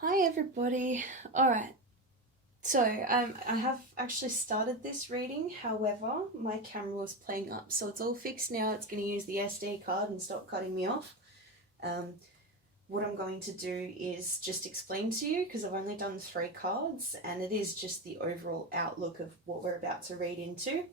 Hi everybody. Alright, so I have actually started this reading, however, my camera was playing up, so it's all fixed now. It's going to use the SD card and stop cutting me off. Um, what I'm going to do is just explain to you, because I've only done 3 cards, and it is just the overall outlook of what we're about to read into.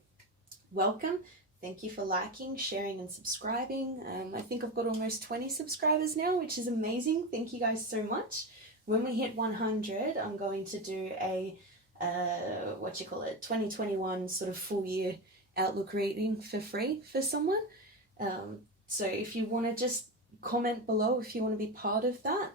Welcome. Thank you for liking, sharing, and subscribing. I think I've got almost 20 subscribers now, which is amazing. Thank you guys so much. When we hit 100, I'm going to do a 2021 sort of full year outlook reading for free for someone. So if you want to just comment below if you want to be part of that.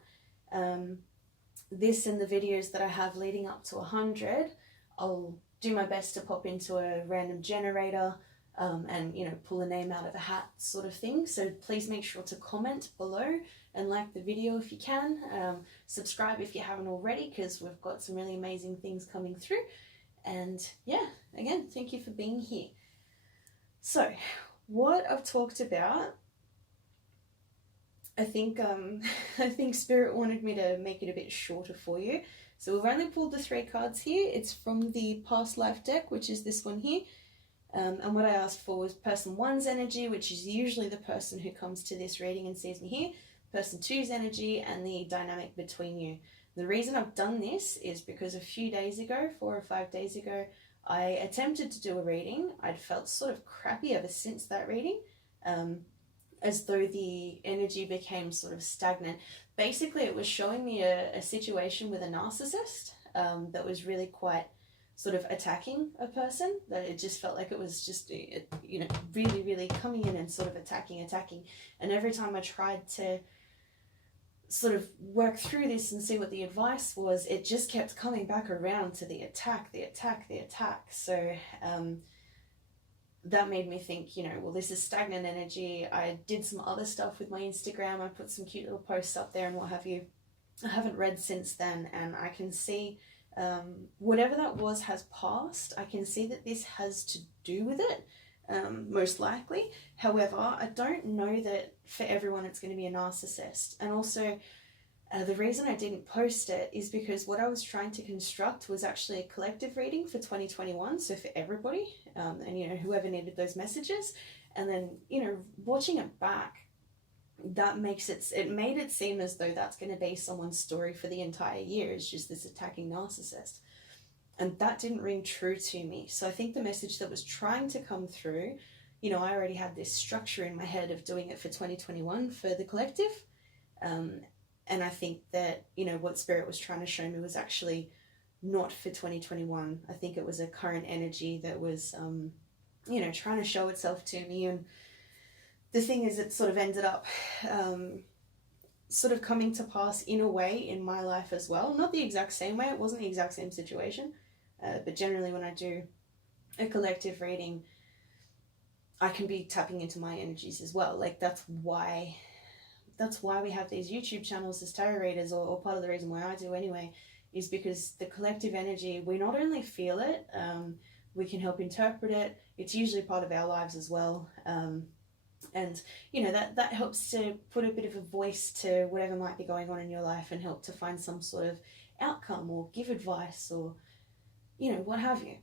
This and the videos that I have leading up to 100, I'll do my best to pop into a random generator and pull a name out of a hat sort of thing. So please make sure to comment below and like the video if you can. Subscribe if you haven't already, because we've got some really amazing things coming through. And yeah, again, thank you for being here. So what I've talked about, I think Spirit wanted me to make it a bit shorter for you. So we've only pulled the 3 cards here. It's from the past life deck, which is this one here. And what I asked for was person 1's energy, which is usually the person who comes to this reading and sees me here, person 2's energy, and the dynamic between you. The reason I've done this is because a few days ago, 4 or 5 days ago, I attempted to do a reading. I'd felt sort of crappy ever since that reading, as though the energy became sort of stagnant. Basically, it was showing me a situation with a narcissist that was really quite sort of attacking a person, that it just felt like it was just, really, really coming in and sort of attacking. And every time I tried to sort of work through this and see what the advice was, it just kept coming back around to the attack. So that made me think, well, this is stagnant energy. I did some other stuff with my Instagram. I put some cute little posts up there and what have you. I haven't read since then, and I can see whatever that was has passed. I can see that this has to do with it, most likely. However, I don't know that for everyone it's going to be a narcissist. And also, the reason I didn't post it is because what I was trying to construct was actually a collective reading for 2021, so for everybody, and whoever needed those messages. And then, watching it back, that makes it made it seem as though that's going to be someone's story for the entire year, is just this attacking narcissist. And that didn't ring true to me. So I think the message that was trying to come through, I already had this structure in my head of doing it for 2021 for the collective. And I think that, what Spirit was trying to show me was actually not for 2021. I think it was a current energy that was, trying to show itself to me. And the thing is, it sort of ended up sort of coming to pass in a way in my life as well. Not the exact same way. It wasn't the exact same situation. But generally when I do a collective reading, I can be tapping into my energies as well. Like that's why we have these YouTube channels as tarot readers, or part of the reason why I do anyway, is because the collective energy, we not only feel it, we can help interpret it. It's usually part of our lives as well. And that helps to put a bit of a voice to whatever might be going on in your life and help to find some sort of outcome or give advice or what have you.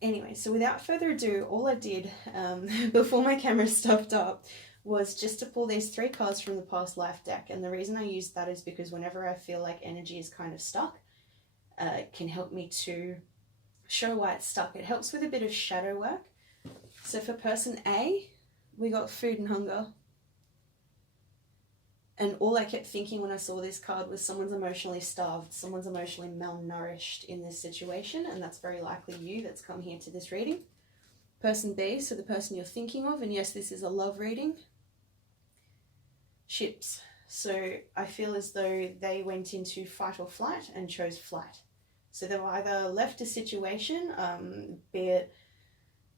Anyway, so without further ado, all I did before my camera stopped up was just to pull these 3 cards from the past life deck. And the reason I use that is because whenever I feel like energy is kind of stuck, it can help me to show why it's stuck. It helps with a bit of shadow work. So for person A, we got food and hunger. And all I kept thinking when I saw this card was someone's emotionally starved, someone's emotionally malnourished in this situation, and that's very likely you that's come here to this reading. Person B, so the person you're thinking of, and yes, this is a love reading. Ships. So I feel as though they went into fight or flight and chose flight. So they've either left a situation, be it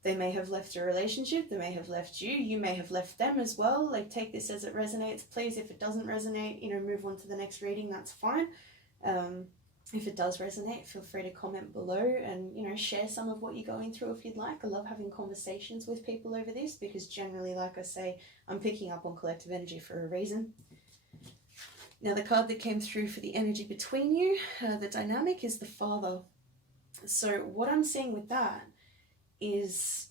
they may have left a relationship, they may have left you, you may have left them as well. Like, take this as it resonates. Please, if it doesn't resonate, move on to the next reading, that's fine. If it does resonate, feel free to comment below and, share some of what you're going through if you'd like. I love having conversations with people over this because generally, like I say, I'm picking up on collective energy for a reason. Now, the card that came through for the energy between you, the dynamic, is the Father. So what I'm seeing with that is,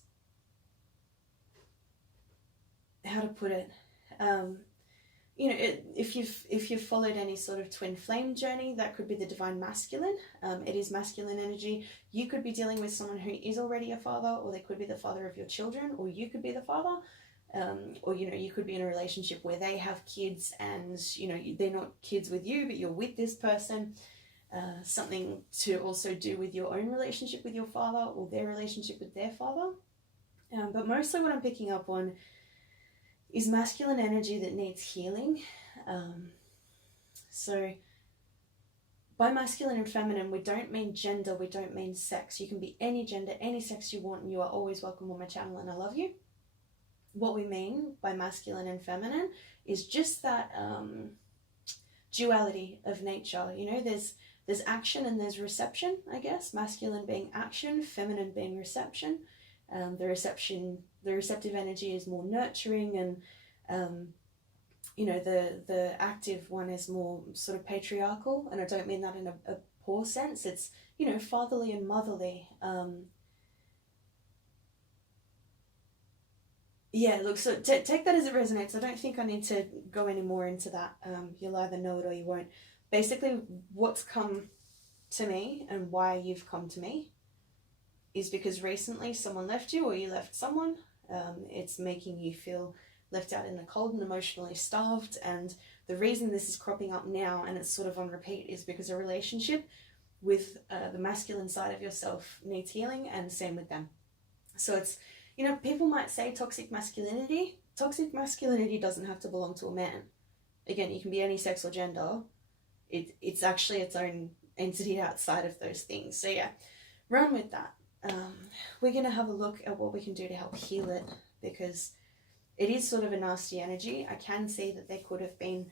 how to put it, you know, if you've followed any sort of twin flame journey, that could be the divine masculine. It is masculine energy. You could be dealing with someone who is already a father, or they could be the father of your children, or you could be the father, or, you know, you could be in a relationship where they have kids and, you know, they're not kids with you, but you're with this person. Something to also do with your own relationship with your father, or their relationship with their father. But mostly what I'm picking up on is masculine energy that needs healing. So by masculine and feminine, we don't mean gender, we don't mean sex. You can be any gender, any sex you want, and you are always welcome on my channel, and I love you. What we mean by masculine and feminine is just that duality of nature. You know, there's action and there's reception, I guess. Masculine being action, feminine being reception. The receptive energy is more nurturing, and you know, the active one is more sort of patriarchal, and I don't mean that in a poor sense. It's, you know, fatherly and motherly. Yeah, look, so take that as it resonates. I don't think I need to go any more into that. You'll either know it or you won't. Basically, what's come to me and why you've come to me is because recently someone left you, or you left someone. It's making you feel left out in the cold and emotionally starved. And the reason this is cropping up now, and it's sort of on repeat, is because a relationship with the masculine side of yourself needs healing, and same with them. So it's, you know, people might say toxic masculinity. Toxic masculinity doesn't have to belong to a man. Again, you can be any sex or gender. It's actually its own entity outside of those things. So yeah, run with that. We're going to have a look at what we can do to help heal it, because it is sort of a nasty energy. I can see that there could have been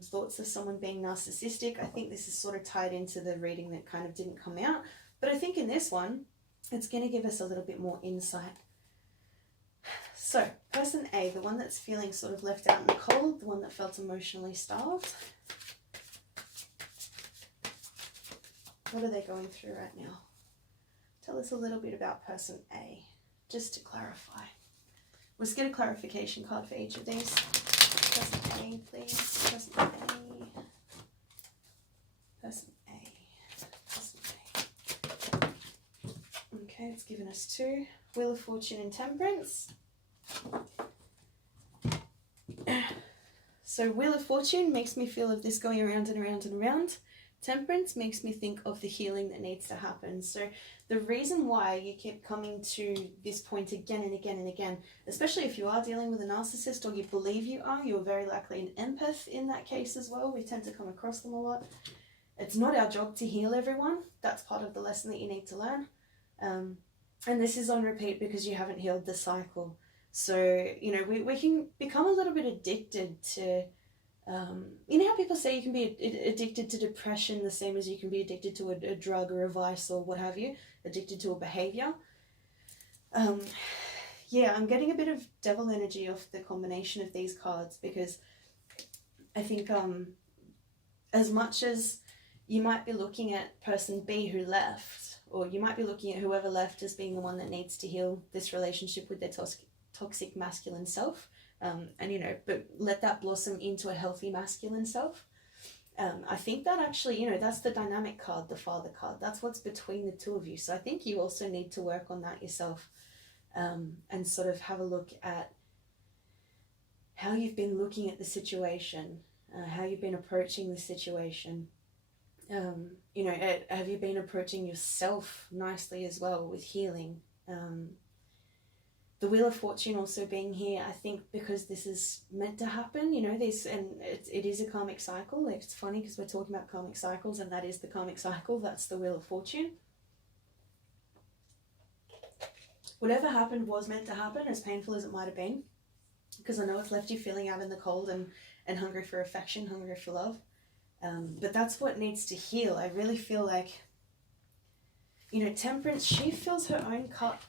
thoughts of someone being narcissistic. I think this is sort of tied into the reading that kind of didn't come out. But I think in this one, it's going to give us a little bit more insight. So, person A, the one that's feeling sort of left out in the cold, the one that felt emotionally starved. What are they going through right now? Tell us a little bit about person A, just to clarify. Let's get a clarification card for each of these. Person A, please. Person A. Person A. Person A. Okay, it's given us two. Wheel of Fortune and Temperance. So Wheel of Fortune makes me feel of this going around and around and around. Temperance makes me think of the healing that needs to happen. So the reason why you keep coming to this point again and again and again, especially if you are dealing with a narcissist, or you believe you are, you're very likely an empath in that case as well. We tend to come across them a lot. It's not our job to heal everyone. That's part of the lesson that you need to learn. And this is on repeat because you haven't healed the cycle. So, you know, we can become a little bit addicted to, you know how people say you can be addicted to depression the same as you can be addicted to a drug or a vice or what have you, addicted to a behavior. Yeah, I'm getting a bit of devil energy off the combination of these cards, because I think as much as you might be looking at person B who left, or you might be looking at whoever left as being the one that needs to heal this relationship with their toxic masculine self, and, you know, but let that blossom into a healthy masculine self. I think that actually, you know, that's the dynamic card, the father card. That's what's between the two of you. So I think you also need to work on that yourself, and sort of have a look at how you've been looking at the situation, how you've been approaching the situation. You know, have you been approaching yourself nicely as well with healing? The Wheel of Fortune also being here, I think, because this is meant to happen, you know, and it is a karmic cycle. Like, it's funny because we're talking about karmic cycles, and that is the karmic cycle. That's the Wheel of Fortune. Whatever happened was meant to happen, as painful as it might have been, because I know it's left you feeling out in the cold and hungry for affection, hungry for love. But that's what needs to heal. I really feel like, you know, Temperance, she fills her own cup.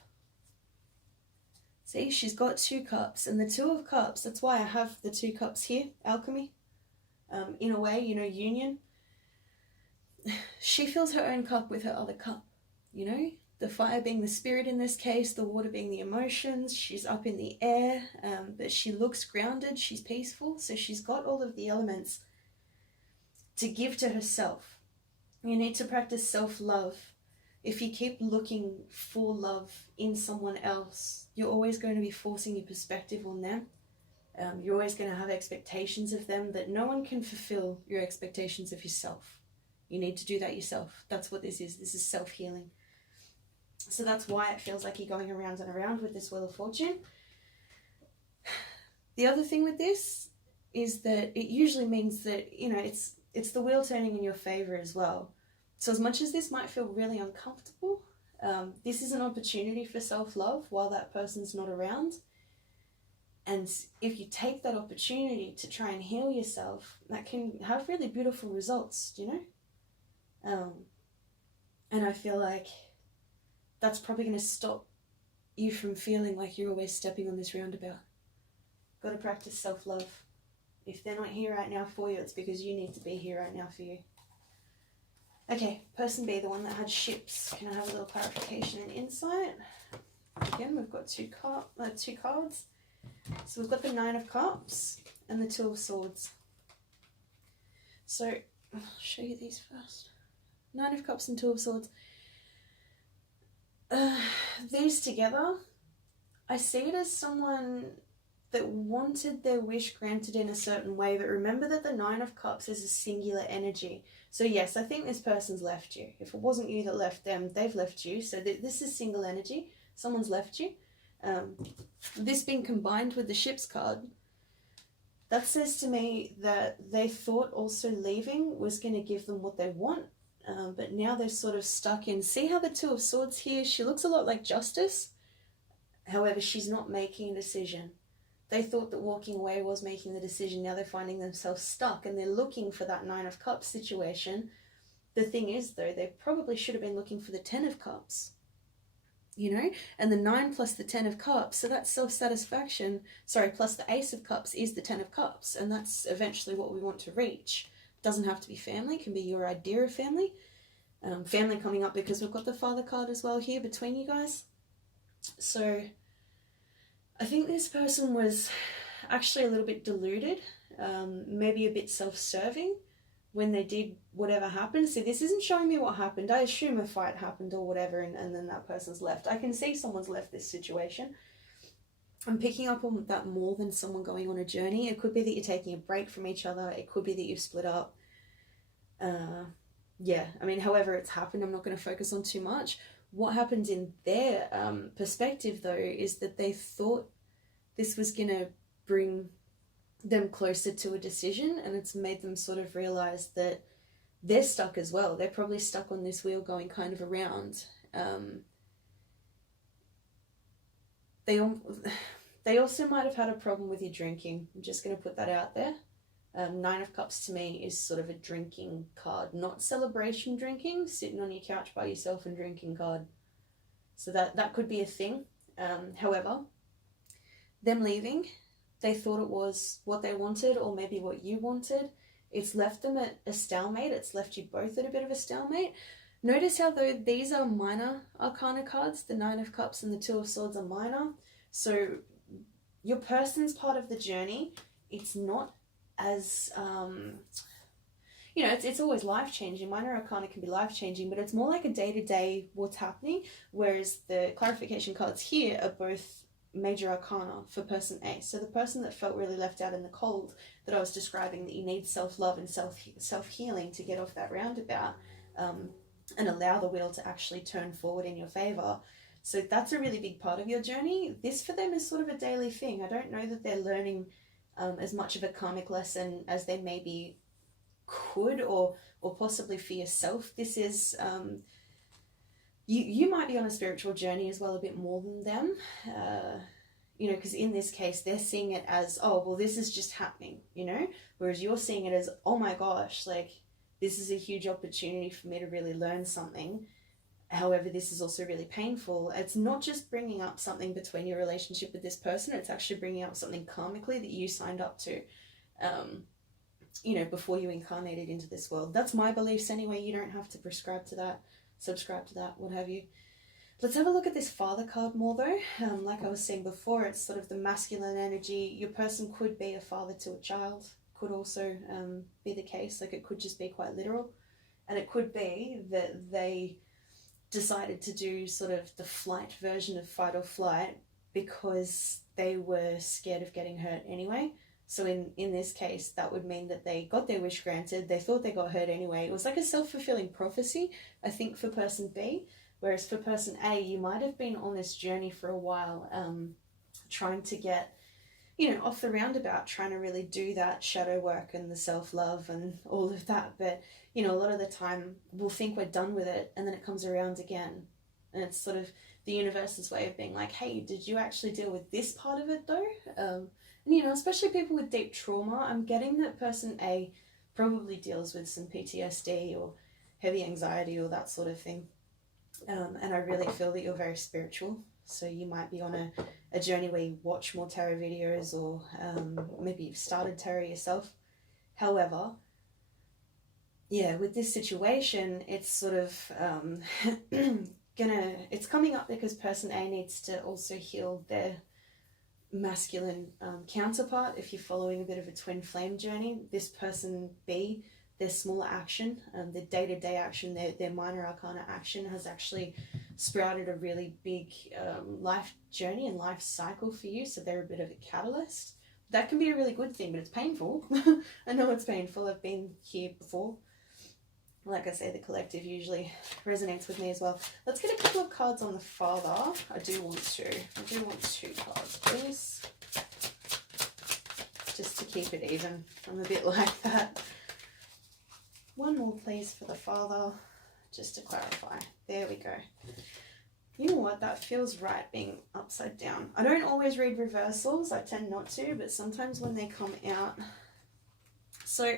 See, she's got two cups, and the Two of Cups, that's why I have the two cups here, alchemy. in a way, you know, union. She fills her own cup with her other cup, you know, the fire being the spirit in this case, the water being the emotions. She's up in the air, but she looks grounded, she's peaceful, so she's got all of the elements to give to herself. You need to practice self-love. If you keep looking for love in someone else, you're always going to be forcing your perspective on them. You're always going to have expectations of them that no one can fulfill your expectations of yourself. You need to do that yourself. That's what this is. This is self-healing. So that's why it feels like you're going around and around with this Wheel of Fortune. The other thing with this is that it usually means that, you know, it's the wheel turning in your favor as well. So as much as this might feel really uncomfortable, this is an opportunity for self-love while that person's not around. And if you take that opportunity to try and heal yourself, that can have really beautiful results, you know? And I feel like that's probably going to stop you from feeling like you're always stepping on this roundabout. Got to practice self-love. If they're not here right now for you, it's because you need to be here right now for you. Okay, person B, the one that had ships. Can I have a little clarification and insight? Again, we've got two cards. So we've got the Nine of Cups and the Two of Swords. So I'll show you these first. Nine of Cups and Two of Swords. These together, I see it as someone that wanted their wish granted in a certain way, but remember that the Nine of Cups is a singular energy. So yes, I think this person's left you. If it wasn't you that left them, they've left you. So this is single energy. Someone's left you. This being combined with the Ships card, that says to me that they thought also leaving was going to give them what they want, but now they're sort of stuck in, see how the Two of Swords here, she looks a lot like Justice, however she's not making a decision. They thought that walking away was making the decision, now they're finding themselves stuck and they're looking for that Nine of Cups situation. The thing is though, they probably should have been looking for the Ten of Cups. You know, and the 9 plus the 10 of Cups, so that's self-satisfaction, plus the Ace of Cups is the 10 of Cups, and that's eventually what we want to reach. It doesn't have to be family, it can be your idea of family. Family coming up because we've got the Father card as well here between you guys. So I think this person was actually a little bit deluded, maybe a bit self-serving when they did whatever happened. See, this isn't showing me what happened. I assume a fight happened or whatever, and then that person's left. I can see someone's left this situation. I'm picking up on that more than someone going on a journey. It could be that you're taking a break from each other. It could be that you've split up. Yeah, I mean, however it's happened, I'm not going to focus on too much. What happened in their perspective, though, is that they thought this was going to bring them closer to a decision, and it's made them sort of realize that they're stuck as well. They're probably stuck on this wheel going kind of around. They also might have had a problem with your drinking. I'm just going to put that out there. Nine of Cups to me is sort of a drinking card, not celebration drinking, sitting on your couch by yourself and drinking card. So that could be a thing. However, them leaving, they thought it was what they wanted or maybe what you wanted. It's left them at a stalemate. It's left you both at a bit of a stalemate. Notice how though these are minor arcana cards, the Nine of Cups and the Two of Swords are minor. So your person's part of the journey. It's not as, you know, it's always life-changing. Minor arcana can be life-changing, but it's more like a day-to-day what's happening, whereas the clarification cards here are both major arcana for person A. So the person that felt really left out in the cold that I was describing, that you need self-love and self-healing to get off that roundabout and allow the wheel to actually turn forward in your favor. So that's a really big part of your journey. This for them is sort of a daily thing. I don't know that they're learning as much of a karmic lesson as they maybe could, or possibly for yourself. This is you might be on a spiritual journey as well, a bit more than them, you know, because in this case they're seeing it as, oh well, this is just happening, you know, whereas you're seeing it as, oh my gosh, like this is a huge opportunity for me to really learn something. However, this is also really painful. It's not just bringing up something between your relationship with this person, it's actually bringing up something karmically that you signed up to. you know, before you incarnated into this world. That's my beliefs anyway. You don't have to prescribe to that, subscribe to that, what have you. Let's have a look at this father card more though. Like I was saying before, it's sort of the masculine energy. Your person could be a father to a child, could also be the case. Like it could just be quite literal. And it could be that they decided to do sort of the flight version of fight or flight because they were scared of getting hurt anyway. So in this case, that would mean that they got their wish granted. They thought they got hurt anyway. It was like a self-fulfilling prophecy, I think, for person B. Whereas for person A, you might have been on this journey for a while, trying to get, you know, off the roundabout, trying to really do that shadow work and the self-love and all of that. But, you know, a lot of the time we'll think we're done with it and then it comes around again. And it's sort of the universe's way of being like, hey, did you actually deal with this part of it though? And, you know, especially people with deep trauma, I'm getting that person A probably deals with some PTSD or heavy anxiety or that sort of thing. And I really feel that you're very spiritual. So you might be on a journey where you watch more tarot videos, or maybe you've started tarot yourself. However, yeah, with this situation, it's sort of it's coming up because person A needs to also heal their masculine counterpart. If you're following a bit of a twin flame journey, this person B, their smaller action, their day-to-day action, their minor arcana action has actually sprouted a really big life journey and life cycle for you, so they're a bit of a catalyst. That can be a really good thing, but it's painful. I know it's painful. I've been here before. Like I say, the collective usually resonates with me as well. Let's get a couple of cards on the father. I do want 2 cards, please. Just to keep it even. I'm a bit like that. One more, please, for the father, just to clarify. There we go. You know what? That feels right, being upside down. I don't always read reversals. I tend not to, but sometimes when they come out. So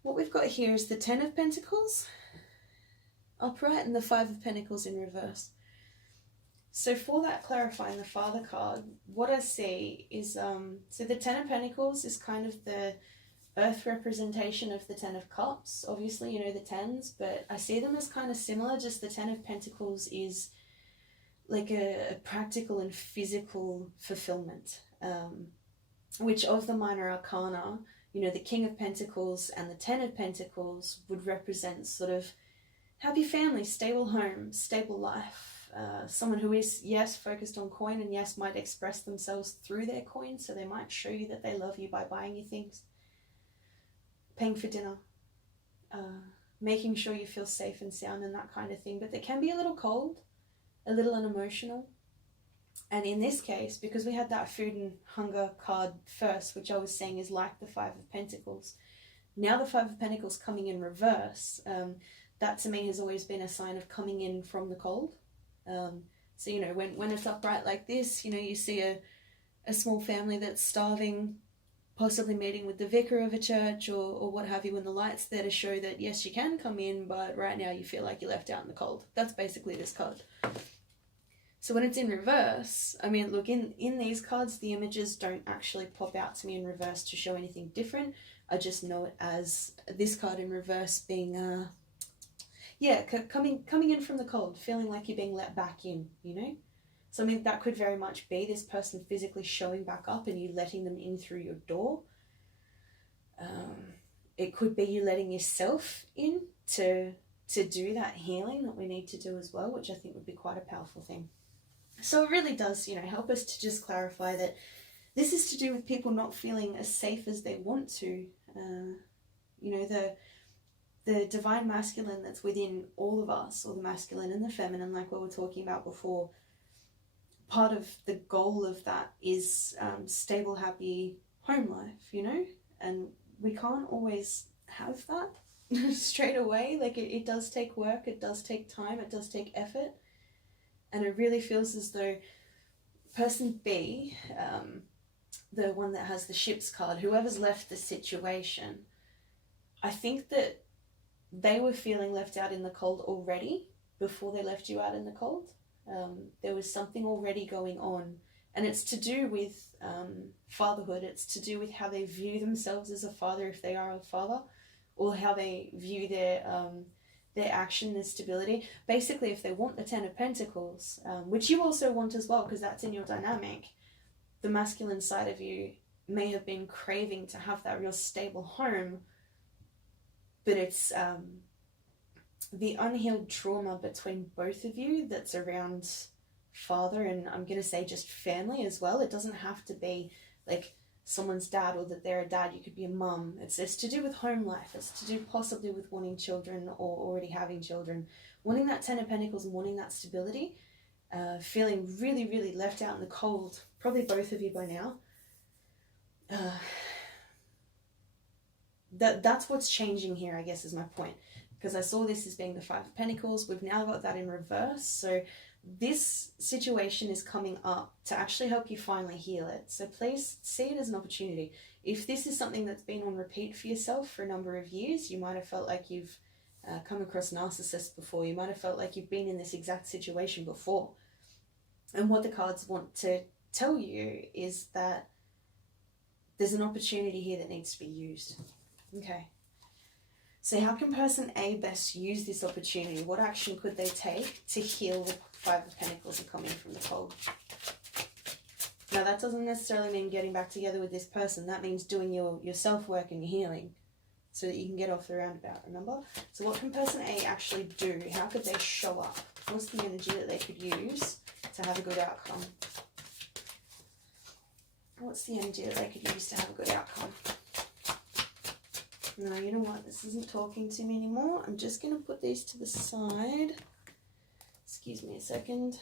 what we've got here is the 10 of Pentacles upright and the 5 of Pentacles in reverse. So for that, clarifying the father card, what I see is, so the 10 of Pentacles is kind of the earth representation of the 10 of Cups. Obviously, you know the 10s, but I see them as kind of similar. Just the 10 of Pentacles is like a practical and physical fulfillment, which of the minor arcana, you know, the King of Pentacles and the 10 of Pentacles would represent sort of happy family, stable home, stable life. Someone who is, yes, focused on coin, and yes, might express themselves through their coin, so they might show you that they love you by buying you things, paying for dinner, making sure you feel safe and sound and that kind of thing. But they can be a little cold, a little unemotional. And in this case, because we had that food and hunger card first, which I was saying is like the 5 of Pentacles, now the 5 of Pentacles coming in reverse, that to me has always been a sign of coming in from the cold. So, you know, when it's upright like this, you know, you see a small family that's starving, possibly meeting with the vicar of a church or what have you, when the light's there to show that, yes, you can come in, but right now you feel like you're left out in the cold. That's basically this card. So when it's in reverse, I mean, look, in these cards, the images don't actually pop out to me in reverse to show anything different. I just know it as this card in reverse being, coming in from the cold, feeling like you're being let back in, you know? So I mean, that could very much be this person physically showing back up and you letting them in through your door. It could be you letting yourself in to do that healing that we need to do as well, which I think would be quite a powerful thing. So it really does, you know, help us to just clarify that this is to do with people not feeling as safe as they want to. You know, the divine masculine that's within all of us, or the masculine and the feminine, like what we were talking about before, part of the goal of that is stable, happy home life, you know? And we can't always have that straight away. Like it does take work, it does take time, it does take effort. And it really feels as though person B, the one that has the ship's card, whoever's left the situation, I think that they were feeling left out in the cold already before they left you out in the cold. There was something already going on And it's to do with fatherhood. It's to do with how they view themselves as a father, if they are a father, or how they view their action, their stability. Basically, if they want the Ten of Pentacles, which you also want as well, because that's in your dynamic, the masculine side of you may have been craving to have that real stable home, but it's the unhealed trauma between both of you that's around father, and I'm going to say just family as well. It doesn't have to be like someone's dad or that they're a dad. You could be a mum. It's to do with home life. It's to do possibly with wanting children or already having children, wanting that Ten of Pentacles and wanting that stability, feeling really, really left out in the cold. Probably both of you by now. That's what's changing here, I guess, is my point. Because I saw this as being the Five of Pentacles. We've now got that in reverse. So this situation is coming up to actually help you finally heal it. So please see it as an opportunity. If this is something that's been on repeat for yourself for a number of years, you might have felt like you've come across narcissists before. You might have felt like you've been in this exact situation before. And what the cards want to tell you is that there's an opportunity here that needs to be used. Okay. So how can person A best use this opportunity? What action could they take to heal the Five of Pentacles and come in from the cold? Now, that doesn't necessarily mean getting back together with this person. That means doing your self-work and your healing so that you can get off the roundabout, remember? So what can person A actually do? How could they show up? What's the energy that they could use to have a good outcome? What's the energy that they could use to have a good outcome? No, you know what? This isn't talking to me anymore. I'm just going to put these to the side. Excuse me a second.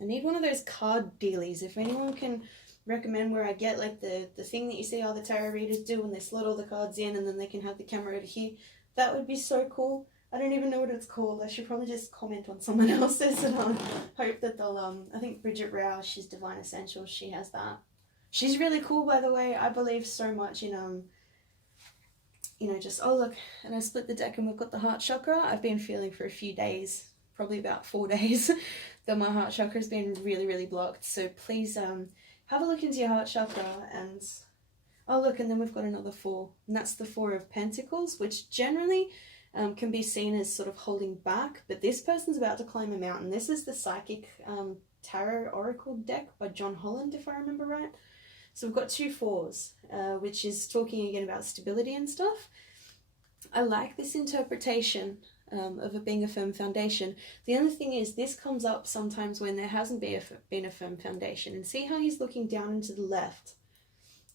I need one of those card dealies. If anyone can recommend where I get like the thing that you see all the tarot readers do and they slot all the cards in and then they can have the camera over here, that would be so cool. I don't even know what it's called. I should probably just comment on someone else's and hope that they'll, I think Bridget Rao, she's Divine Essentials, she has that. She's really cool, by the way. I believe so much in, just, oh, look, and I split the deck and we've got the heart chakra. I've been feeling for a few days, probably about 4 days, that my heart chakra has been really, really blocked. So please have a look into your heart chakra and, oh, look, and then we've got another 4. And that's the Four of Pentacles, which generally can be seen as sort of holding back. But this person's about to climb a mountain. This is the Psychic Tarot Oracle deck by John Holland, if I remember right. So we've got 2 4s, which is talking again about stability and stuff. I like this interpretation of it being a firm foundation. The only thing is this comes up sometimes when there hasn't been a firm foundation. And see how he's looking down and to the left?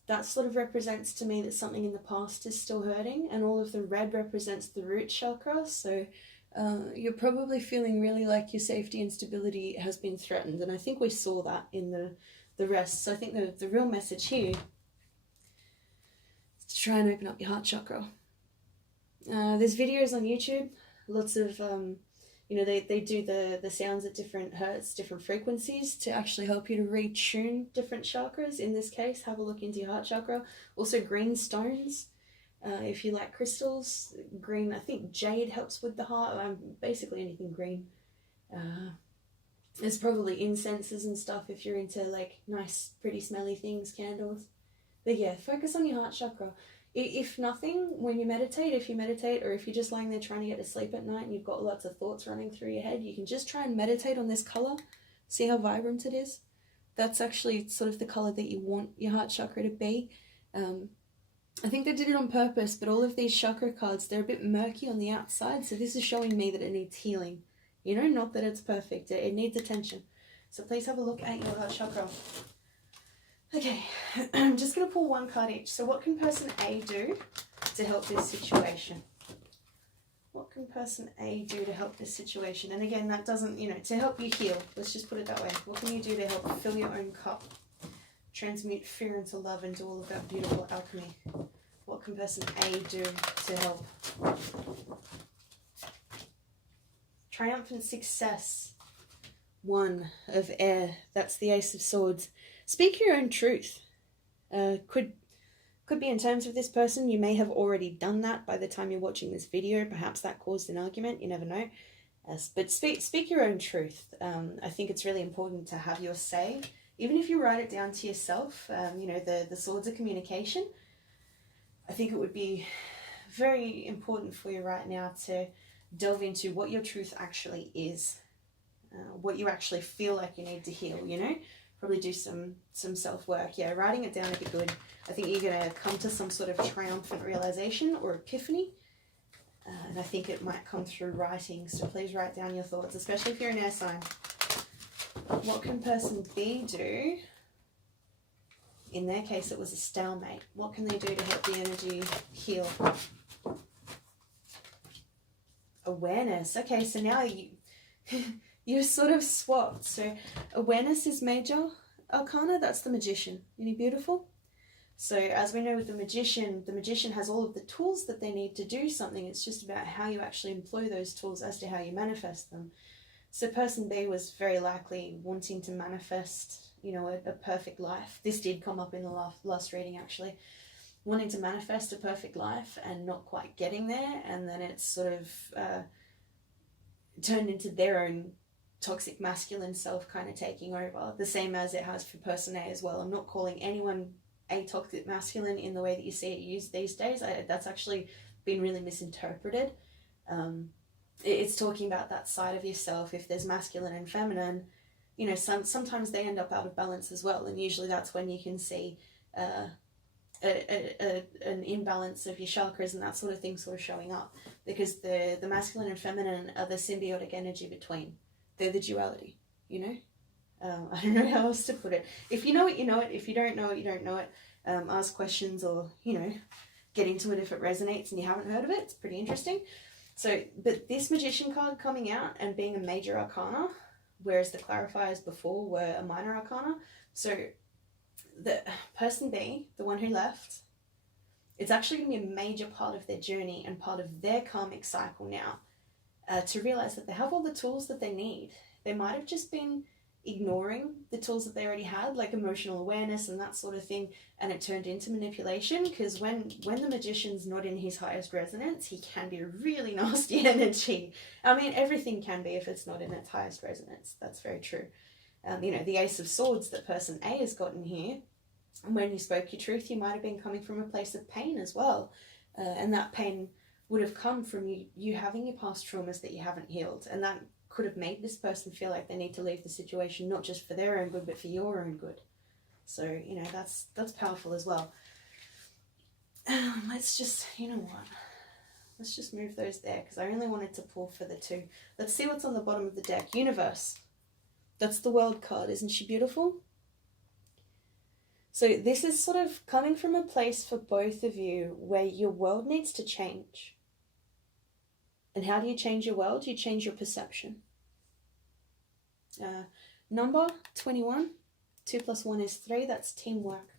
That sort of represents to me that something in the past is still hurting. And all of the red represents the root chakra. So you're probably feeling really like your safety and stability has been threatened. And I think we saw that in the rest. So I think the real message here is to try and open up your heart chakra. There's videos on YouTube, lots of, they do the sounds at different hertz, different frequencies to actually help you to retune different chakras. In this case, have a look into your heart chakra. Also green stones, if you like crystals. Green, I think jade helps with the heart. Basically anything green. There's probably incenses and stuff if you're into like nice, pretty smelly things, candles. But yeah, focus on your heart chakra. If nothing, when you meditate, or if you're just lying there trying to get to sleep at night and you've got lots of thoughts running through your head, you can just try and meditate on this color. See how vibrant it is? That's actually sort of the color that you want your heart chakra to be. I think they did it on purpose, but all of these chakra cards, they're a bit murky on the outside, so this is showing me that it needs healing. Not that it's perfect. It needs attention. So please have a look at your heart chakra. Okay, I'm just going to pull 1 card each. So what can person A do to help this situation? What can person A do to help this situation? And again, that doesn't, to help you heal. Let's just put it that way. What can you do to help fill your own cup? Transmute fear into love and do all of that beautiful alchemy. What can person A do to help? Triumphant success. 1 of air. That's the Ace of Swords. Speak your own truth. Could be in terms of this person. You may have already done that by the time you're watching this video. Perhaps that caused an argument. You never know. Yes, but speak your own truth. I think it's really important to have your say, even if you write it down to yourself. You know, the swords of communication. I think it would be very important for you right now to delve into what your truth actually is, what you actually feel like you need to heal. You know, probably do some self work. Yeah, writing it down would be good. I think you're gonna come to some sort of triumphant realization or epiphany. And I think it might come through writing, so please write down your thoughts, especially if you're an air sign. What can person B do? In their case, it was a stalemate. What can they do to help the energy heal? Awareness. Okay, so now you're sort of swapped. So awareness is major arcana. That's the magician. Isn't he beautiful? So as we know with the magician has all of the tools that they need to do something. It's just about how you actually employ those tools as to how you manifest them. So person B was very likely wanting to manifest, you know, a perfect life. This did come up in the last reading actually. Wanting to manifest a perfect life and not quite getting there. And then it's sort of turned into their own toxic masculine self kind of taking over. The same as it has for person A as well. I'm not calling anyone a toxic masculine in the way that you see it used these days. That's actually been really misinterpreted. It's talking about that side of yourself. If there's masculine and feminine, you know, sometimes they end up out of balance as well, and usually that's when you can see an imbalance of your chakras and that sort of thing sort of showing up, because the masculine and feminine are the symbiotic energy between. They're the duality, you know. I don't know how else to put it. If you know it, you know it. If you don't know it, you don't know it. Ask questions, or, you know, get into it if it resonates and you haven't heard of it. It's pretty interesting. So, but this magician card coming out and being a major arcana, whereas the clarifiers before were a minor arcana. So the person B, the one who left, it's actually going to be a major part of their journey and part of their karmic cycle now, to realize that they have all the tools that they need. They might have just been ignoring the tools that they already had, like emotional awareness and that sort of thing, and it turned into manipulation, because when the magician's not in his highest resonance, he can be a really nasty energy. I mean, everything can be if it's not in its highest resonance. That's very true. You know, the Ace of Swords that person A has gotten here, and when you spoke your truth, you might have been coming from a place of pain as well, and that pain would have come from you having your past traumas that you haven't healed, and that could have made this person feel like they need to leave the situation, not just for their own good, but for your own good. So, you know, that's powerful as well. Let's just, you know what? Let's just move those there, because I only wanted to pull for the two. Let's see what's on the bottom of the deck. Universe. That's the World card. Isn't she beautiful? So this is sort of coming from a place for both of you where your world needs to change. And how do you change your world? You change your perception. Number 21, 2 + 1 is 3. That's teamwork.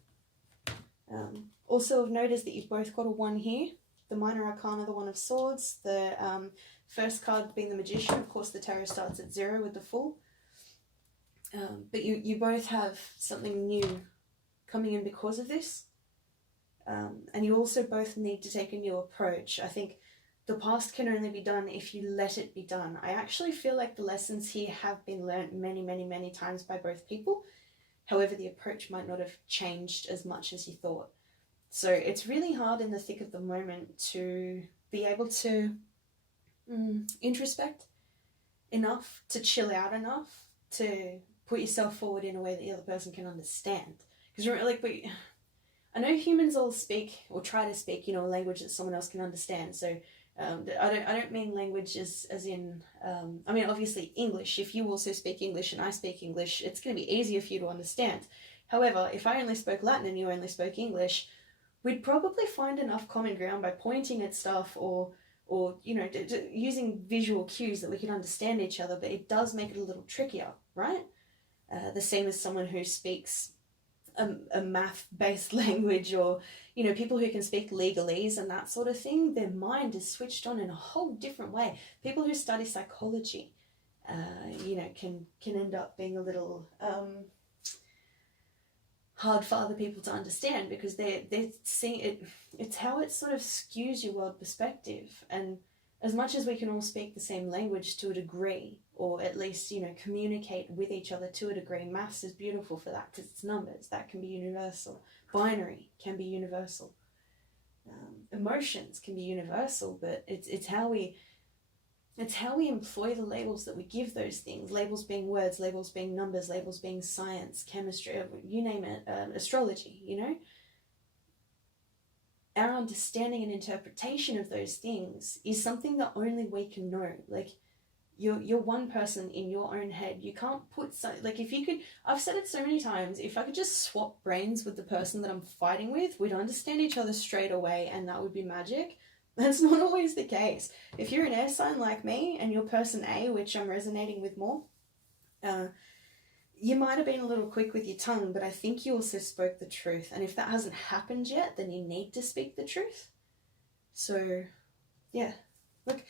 Also of note is that you've both got a 1 here. The minor arcana, the 1 of swords. The first card being the magician. Of course, the tarot starts at 0 with the full. But you both have something new coming in because of this. And you also both need to take a new approach. I think the past can only be done if you let it be done. I actually feel like the lessons here have been learnt many, many, many times by both people. However, the approach might not have changed as much as you thought. So it's really hard in the thick of the moment to be able to introspect enough, to chill out enough, to put yourself forward in a way that the other person can understand. Because I know humans all speak, or try to speak, you know, a language that someone else can understand. So I don't mean language as in, I mean, obviously English. If you also speak English and I speak English, it's going to be easier for you to understand. However, if I only spoke Latin and you only spoke English, we'd probably find enough common ground by pointing at stuff or you know, using visual cues that we can understand each other, but it does make it a little trickier, right? The same as someone who speaks a math-based language, or, you know, people who can speak legalese and that sort of thing, their mind is switched on in a whole different way. People who study psychology, you know, can end up being a little hard for other people to understand, because they're seeing it. It's how it sort of skews your world perspective, and as much as we can all speak the same language to a degree, or at least, you know, communicate with each other to a degree, maths is beautiful for that because it's numbers. That can be universal. Binary can be universal. Emotions can be universal, but it's how we employ the labels that we give those things. Labels being words, labels being numbers, labels being science, chemistry, you name it, astrology, you know. Our understanding and interpretation of those things is something that only we can know. Like, you're one person in your own head. You can't put like, if you could, I've said it so many times, if I could just swap brains with the person that I'm fighting with, we'd understand each other straight away, and that would be magic. That's not always the case. If you're an air sign like me and you're person A, which I'm resonating with more, you might have been a little quick with your tongue, but I think you also spoke the truth. And if that hasn't happened yet, then you need to speak the truth. So, yeah. Look,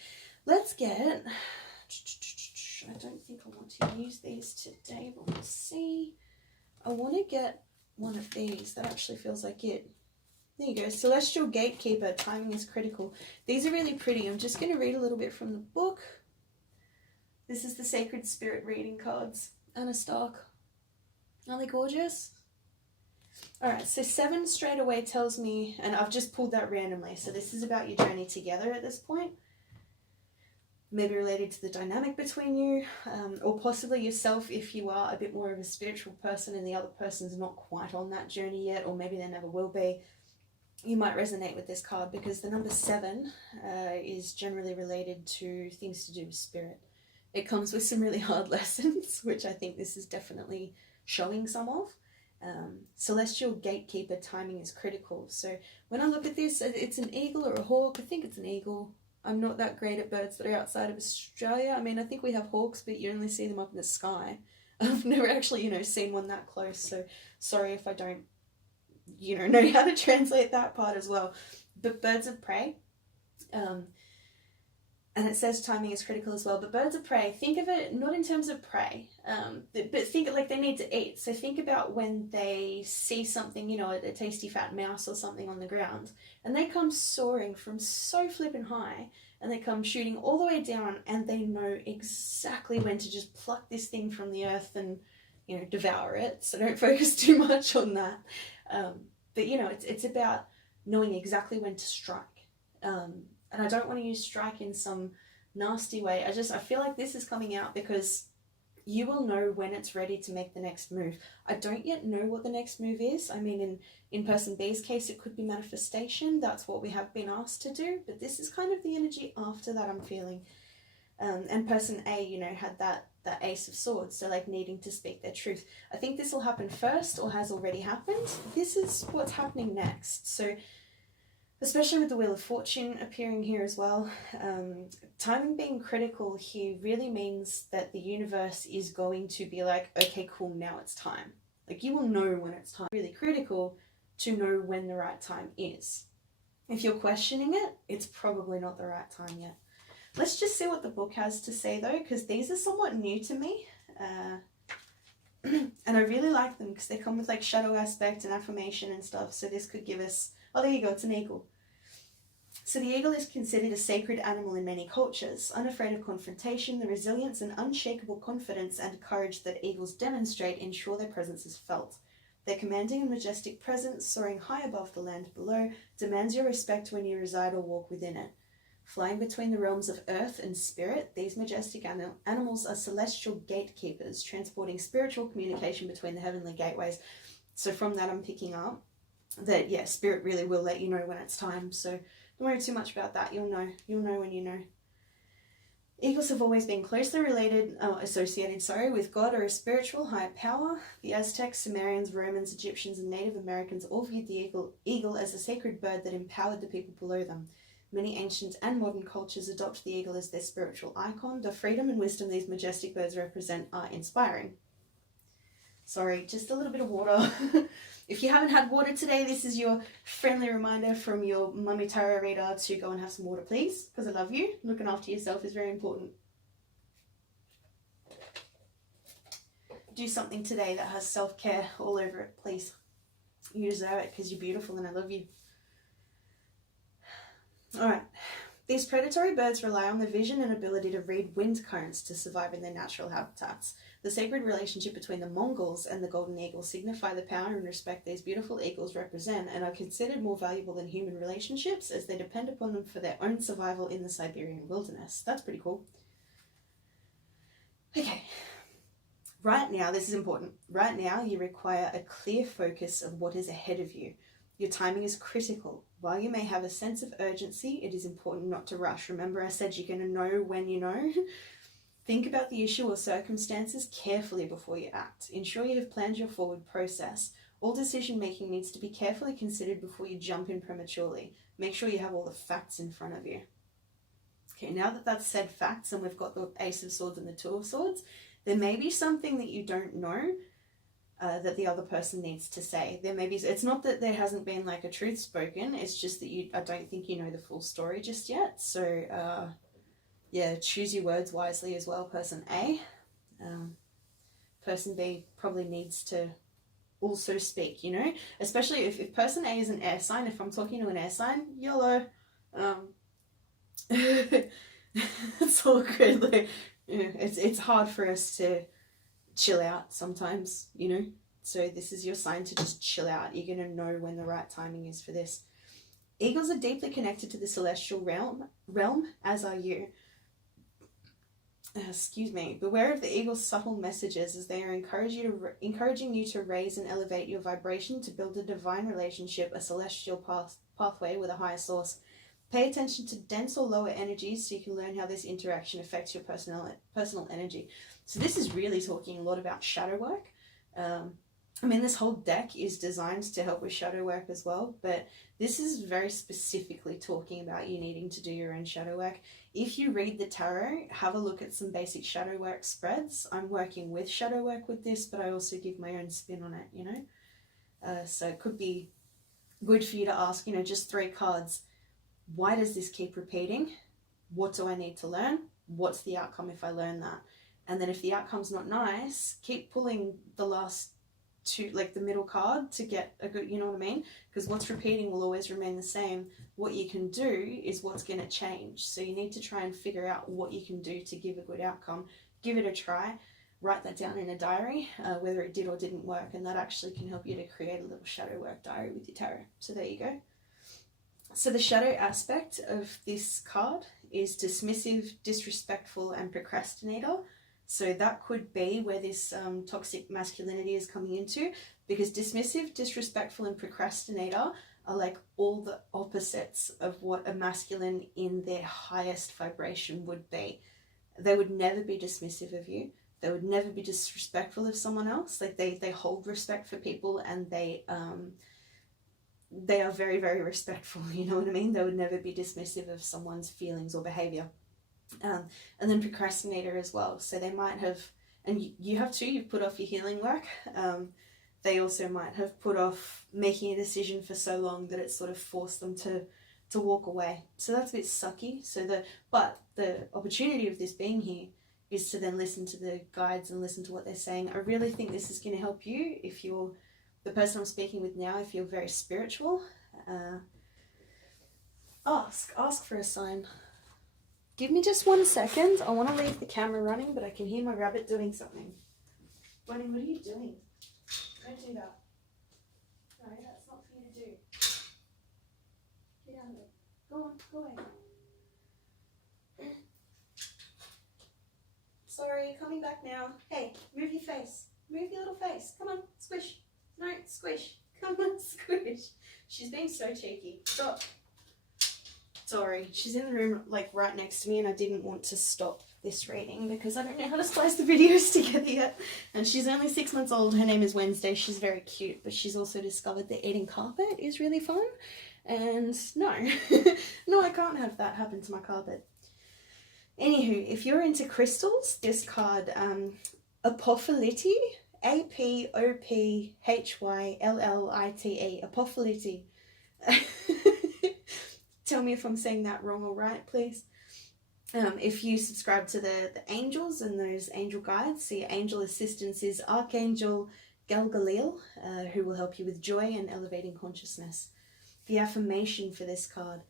let's get... I don't think I want to use these today, but we'll see. I want to get one of these. That actually feels like it. There you go. Celestial Gatekeeper. Timing is critical. These are really pretty. I'm just going to read a little bit from the book. This is the Sacred Spirit reading cards. Anna Stark. Aren't they gorgeous? Alright, so 7 straight away tells me, and I've just pulled that randomly, so this is about your journey together at this point. Maybe related to the dynamic between you, or possibly yourself if you are a bit more of a spiritual person and the other person's not quite on that journey yet, or maybe they never will be. You might resonate with this card because the number 7 is generally related to things to do with spirit. It comes with some really hard lessons, which I think this is definitely showing some of. Celestial Gatekeeper, timing is critical. So when I look at this, it's an eagle or a hawk. I think it's an eagle. I'm not that great at birds that are outside of Australia. I mean, I think we have hawks, but you only see them up in the sky. I've never actually, you know, seen one that close. So sorry if I don't, you know how to translate that part as well. But birds of prey. And it says timing is critical as well. But birds of prey, think of it not in terms of prey, but think like they need to eat. So think about when they see something, you know, a tasty fat mouse or something on the ground, and they come soaring from so flippin' high, and they come shooting all the way down, and they know exactly when to just pluck this thing from the earth and, you know, devour it. So don't focus too much on that. But, you know, it's about knowing exactly when to strike. And I don't want to use strike in some nasty way. I feel like this is coming out because you will know when it's ready to make the next move. I don't yet know what the next move is. I mean, in person B's case, it could be manifestation. That's what we have been asked to do. But this is kind of the energy after that I'm feeling. And person A, you know, had that Ace of Swords, so like needing to speak their truth. I think this will happen first or has already happened. This is what's happening next. So especially with the Wheel of Fortune appearing here as well, timing being critical here really means that the universe is going to be like, okay, cool, now it's time. Like, you will know when it's time. Really critical to know when the right time is. If you're questioning it, it's probably not the right time yet. Let's just see what the book has to say though, because these are somewhat new to me. And I really like them because they come with like shadow aspect and affirmation and stuff. So this could give us, oh, there you go, it's an eagle. So the eagle is considered a sacred animal in many cultures. Unafraid of confrontation, the resilience and unshakable confidence and courage that eagles demonstrate ensure their presence is felt. Their commanding and majestic presence, soaring high above the land below, demands your respect when you reside or walk within it. Flying between the realms of earth and spirit, these majestic animals are celestial gatekeepers, transporting spiritual communication between the heavenly gateways. So from that I'm picking up that, yeah, spirit really will let you know when it's time. So don't worry too much about that. You'll know when you know. Eagles have always been closely associated with God or a spiritual higher power. The Aztecs, Sumerians, Romans, Egyptians, and Native Americans all viewed the eagle as a sacred bird that empowered the people below them. Many ancient and modern cultures adopt the eagle as their spiritual icon. The freedom and wisdom these majestic birds represent are inspiring. Sorry, just a little bit of water. If you haven't had water today, this is your friendly reminder from your Mummy Tarot reader to go and have some water, please, because I love you. Looking after yourself is very important. Do something today that has self-care all over it, please. You deserve it because you're beautiful and I love you. Alright, These predatory birds rely on the vision and ability to read wind currents to survive in their natural habitats. The sacred relationship between the Mongols and the golden eagle signify the power and respect these beautiful eagles represent and are considered more valuable than human relationships as they depend upon them for their own survival in the Siberian wilderness. That's pretty cool. Okay. Right now, this is important. Right now, you require a clear focus of what is ahead of you. Your timing is critical. While you may have a sense of urgency, it is important not to rush. Remember, I said you're going to know when you know. Think about the issue or circumstances carefully before you act. Ensure you have planned your forward process. All decision making needs to be carefully considered before you jump in prematurely. Make sure you have all the facts in front of you. Okay, now that that's said facts and we've got the Ace of Swords and the Two of Swords, there may be something that you don't know that the other person needs to say. There may be, it's not that there hasn't been like a truth spoken, it's just that I don't think you know the full story just yet. So yeah, choose your words wisely as well, person A. Person B probably needs to also speak, you know, especially if person A is an air sign. If I'm talking to an air sign, YOLO. It's all good. Like, you know, it's hard for us to chill out sometimes, you know, so this is your sign to just chill out. You're going to know when the right timing is for this. Eagles are deeply connected to the celestial realm, as are you. Excuse me. Beware of the eagle's subtle messages as they are encouraging you to raise and elevate your vibration to build a divine relationship, a celestial pathway with a higher source. Pay attention to dense or lower energies so you can learn how this interaction affects your personal energy. So this is really talking a lot about shadow work. I mean, this whole deck is designed to help with shadow work as well, but this is very specifically talking about you needing to do your own shadow work. If you read the tarot, have a look at some basic shadow work spreads. I'm working with shadow work with this, but I also give my own spin on it, you know? So it could be good for you to ask, you know, just 3 cards. Why does this keep repeating? What do I need to learn? What's the outcome if I learn that? And then if the outcome's not nice, keep pulling the last 2, like the middle card, to get a good, you know what I mean? Because what's repeating will always remain the same. What you can do is what's going to change. So you need to try and figure out what you can do to give a good outcome. Give it a try. Write that down in a diary, whether it did or didn't work. And that actually can help you to create a little shadow work diary with your tarot. So there you go. So the shadow aspect of this card is dismissive, disrespectful, and procrastinator. So that could be where this toxic masculinity is coming into, because dismissive, disrespectful, and procrastinator are like all the opposites of what a masculine in their highest vibration would be. They would never be dismissive of you. They would never be disrespectful of someone else. Like they hold respect for people, and they are very, very respectful, you know what I mean? They would never be dismissive of someone's feelings or behavior. And then procrastinator as well. So they might have, and you have too, you've put off your healing work. They also might have put off making a decision for so long that it sort of forced them to walk away. So that's a bit sucky. But the opportunity of this being here is to then listen to the guides and listen to what they're saying. I really think this is going to help you if you're the person I'm speaking with now, if you're very spiritual. Ask for a sign. Give me just 1 second. I want to leave the camera running, but I can hear my rabbit doing something. Bunny, what are you doing? Don't do that. No, that's not for you to do. Get out of it. Go on, go away. Sorry, coming back now. Hey, move your face. Move your little face. Come on, squish. No, squish. Come on, squish. She's being so cheeky. Stop. Sorry, she's in the room like right next to me, and I didn't want to stop this reading because I don't know how to splice the videos together yet. And she's only 6 months old. Her name is Wednesday. She's very cute, but she's also discovered that eating carpet is really fun. And no, no, I can't have that happen to my carpet. Anywho, if you're into crystals, this card, Apophilite, Apophylite, Apophilite. Tell me if I'm saying that wrong or right, please. If you subscribe to the angels and those angel guides, so your angel assistance is Archangel Galgaleel, who will help you with joy and elevating consciousness. The affirmation for this card: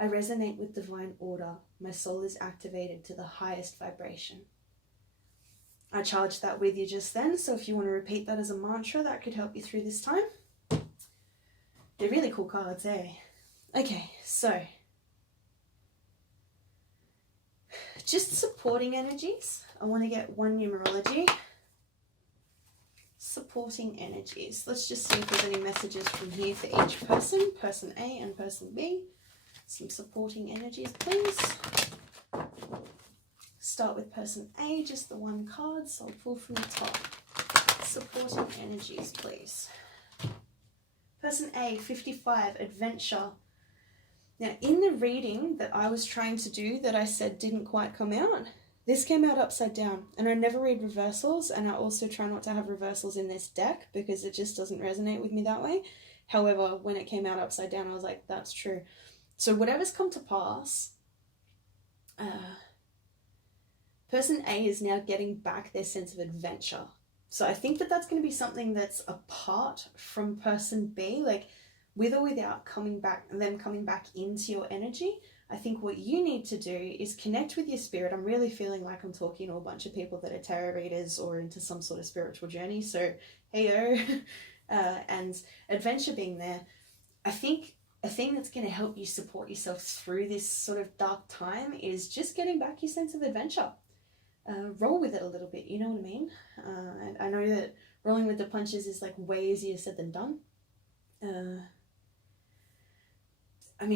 I resonate with divine order. My soul is activated to the highest vibration. I charged that with you just then, so if you want to repeat that as a mantra, that could help you through this time. They're really cool cards, eh? Okay, so just supporting energies. I want to get one numerology. Supporting energies. Let's just see if there's any messages from here for each person, person A and person B. Some supporting energies, please. Start with person A, just the one card, so I'll pull from the top. Supporting energies, please. Person A, 55, adventure. Now, in the reading that I was trying to do that I said didn't quite come out, this came out upside down. And I never read reversals, and I also try not to have reversals in this deck because it just doesn't resonate with me that way. However, when it came out upside down, I was like, that's true. So whatever's come to pass, person A is now getting back their sense of adventure. So I think that that's going to be something that's apart from person B, like with or without them coming back into your energy. I think what you need to do is connect with your spirit. I'm really feeling like I'm talking to a bunch of people that are tarot readers or into some sort of spiritual journey. So, heyo, and adventure being there. I think a thing that's going to help you support yourself through this sort of dark time is just getting back your sense of adventure. Roll with it a little bit, you know what I mean? And I know that rolling with the punches is like way easier said than done.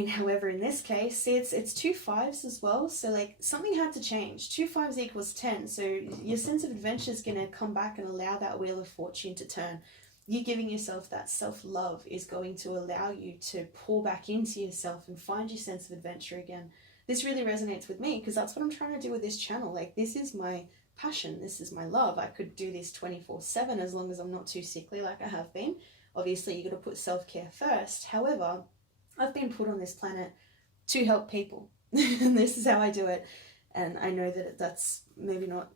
However, in this case, see, it's 2 5s as well, so like something had to change. 2 5s equals 10, so your sense of adventure is going to come back and allow that wheel of fortune to turn. You giving yourself that self-love is going to allow you to pour back into yourself and find your sense of adventure again. This really resonates with me because that's what I'm trying to do with this channel. Like, this is my passion, this is my love. I could do this 24/7 as long as I'm not too sickly like I have been. Obviously, you got to put self-care first. However, I've been put on this planet to help people. And this is how I do it. And I know that that's maybe not,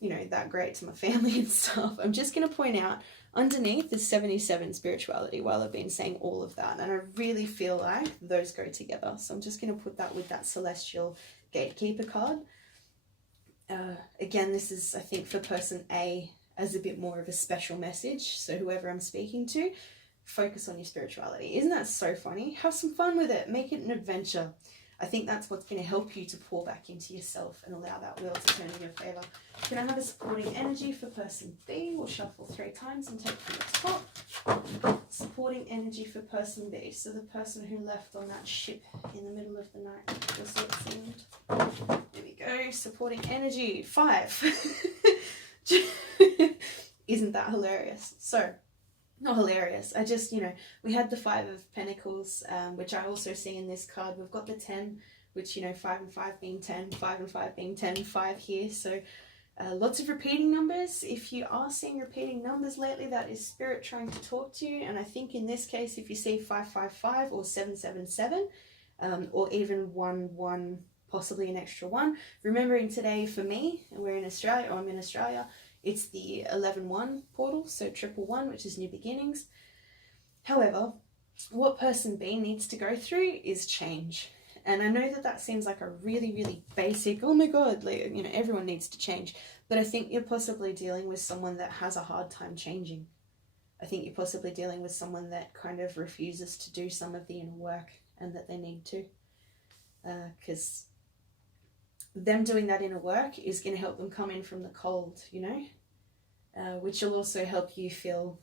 that great to my family and stuff. I'm just going to point out underneath is 77 spirituality while I've been saying all of that. And I really feel like those go together. So I'm just going to put that with that celestial gatekeeper card. Again, this is, I think, for person A as a bit more of a special message. So whoever I'm speaking to, focus on your spirituality. Isn't that so funny? Have some fun with it. Make it an adventure. I think that's what's going to help you to pour back into yourself and allow that wheel to turn in your favor. Can I have a supporting energy for person B? We'll shuffle 3 times and take from the top. Supporting energy for person B. So the person who left on that ship in the middle of the night was what it seemed. There we go. Supporting energy. 5. Isn't that hilarious? So, not hilarious. I just, we had the 5 of Pentacles, which I also see in this card. We've got the 10, which, 5 and 5 being 10, 5 and 5 being 10, 5 here. So lots of repeating numbers. If you are seeing repeating numbers lately, that is spirit trying to talk to you. And I think in this case, if you see 555 or 777, or even 11, possibly an extra 1, remembering today for me, and we're in Australia, or I'm in Australia, it's the 11-1 portal, so 111, which is new beginnings. However, what person B needs to go through is change. And I know that that seems like a really, really basic, oh my God, like, everyone needs to change. But I think you're possibly dealing with someone that has a hard time changing. I think you're possibly dealing with someone that kind of refuses to do some of the inner work and that they need to. Because them doing that inner work is going to help them come in from the cold, which will also help you feel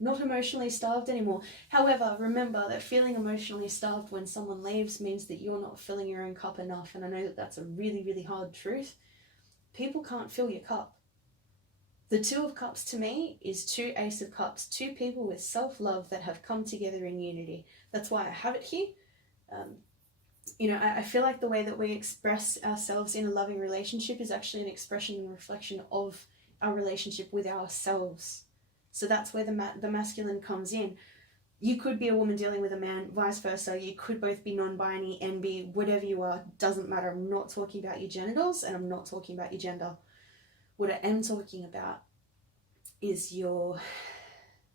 not emotionally starved anymore. However, remember that feeling emotionally starved when someone leaves means that you're not filling your own cup enough. And I know that that's a really, really hard truth. People can't fill your cup. The 2 of Cups to me is 2 Ace of Cups, 2 people with self-love that have come together in unity. That's why I have it here. I feel like the way that we express ourselves in a loving relationship is actually an expression and reflection of our relationship with ourselves. So that's where the masculine comes in. You could be a woman dealing with a man, vice versa. You could both be non-binary, NB, whatever you are, doesn't matter. I'm not talking about your genitals and I'm not talking about your gender. What I am talking about is your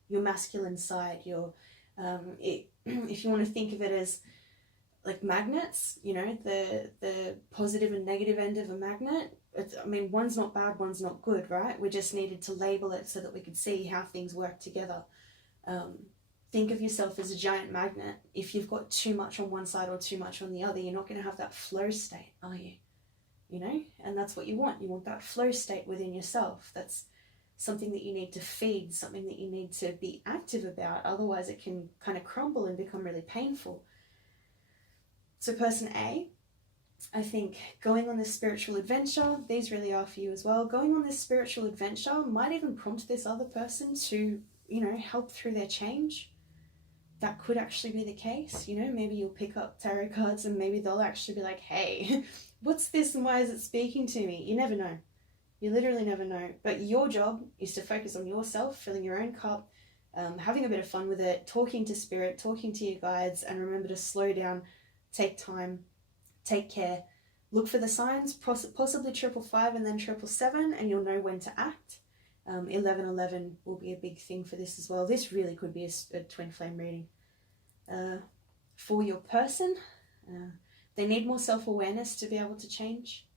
masculine side. If you want to think of it as like magnets, you know, the positive and negative end of a magnet. I mean, one's not bad, one's not good, right? We just needed to label it so that we could see how things work together. Think of yourself as a giant magnet. If you've got too much on one side or too much on the other, you're not going to have that flow state, are you? You know, and that's what you want. You want that flow state within yourself. That's something that you need to feed, something that you need to be active about. Otherwise, it can kind of crumble and become really painful. So person A, I think going on this spiritual adventure, these really are for you as well. Going on this spiritual adventure might even prompt this other person to, you know, help through their change. That could actually be the case. You know, maybe you'll pick up tarot cards and maybe they'll actually be like, hey, what's this and why is it speaking to me? You never know. You literally never know. But your job is to focus on yourself, filling your own cup, having a bit of fun with it, talking to spirit, talking to your guides, and remember to slow down, take time, take care, look for the signs, possibly 555 and then 777, and you'll know when to act. 1111 will be a big thing for this as well. This really could be a twin flame reading. For your person, they need more self-awareness to be able to change.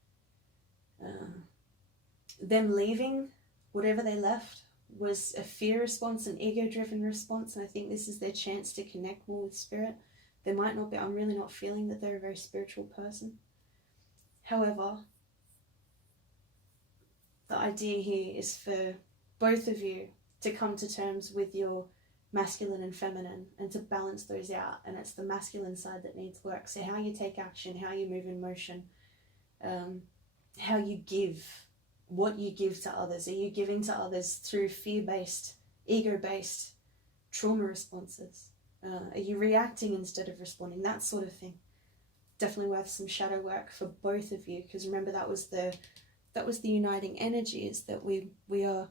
Them leaving, whatever they left, was a fear response, an ego-driven response, and I think this is their chance to connect more with spirit. They might not be, I'm really not feeling that they're a very spiritual person. However, the idea here is for both of you to come to terms with your masculine and feminine and to balance those out. And it's the masculine side that needs work. So how you take action, how you move in motion, how you give, what you give to others. Are you giving to others through fear-based, ego-based trauma responses? Are you reacting instead of responding? That sort of thing. Definitely worth some shadow work for both of you, because remember that was the uniting energy, is that we are